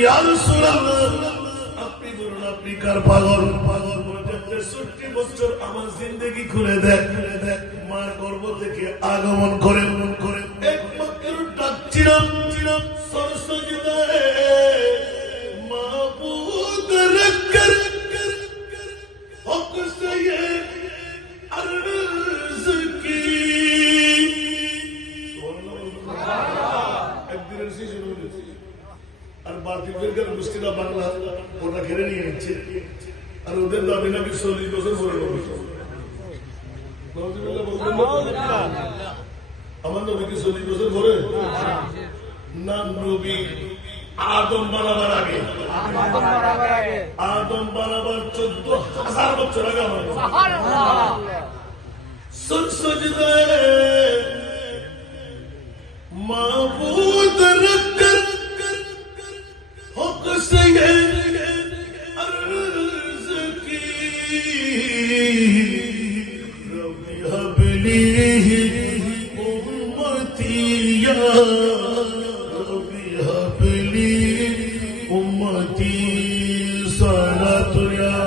ইয়া রাসূলুল্লাহ আপনি বলুন আপনি কার পাগল পাগল বলে 63 বছর আমার জিন্দেগি খুলে দেন মার গর্ভ থেকে আগমন করেন একমাত্র ডাকছিলাম সরসজদায়ে মাবুদ রকর হক সে अर्ज़ की একদিনের শেষ শুরু হয়েছে আর বাতিলদের মুশকিলা বাংলা ওটা ঘিরে নিয়ে নিচ্ছে আর ওদের দাবি নাকি 40 বছর পরে নবী আমার নবী কি 40 বছর পরে না নবী আদম বানাবার আগে আদম বানাবার 14,000 বছর আগে আমার সজদায়ে মাবুদ রকর হক সে अर्ज़ की रब्बी हबली उम्मती या रब्बी हबली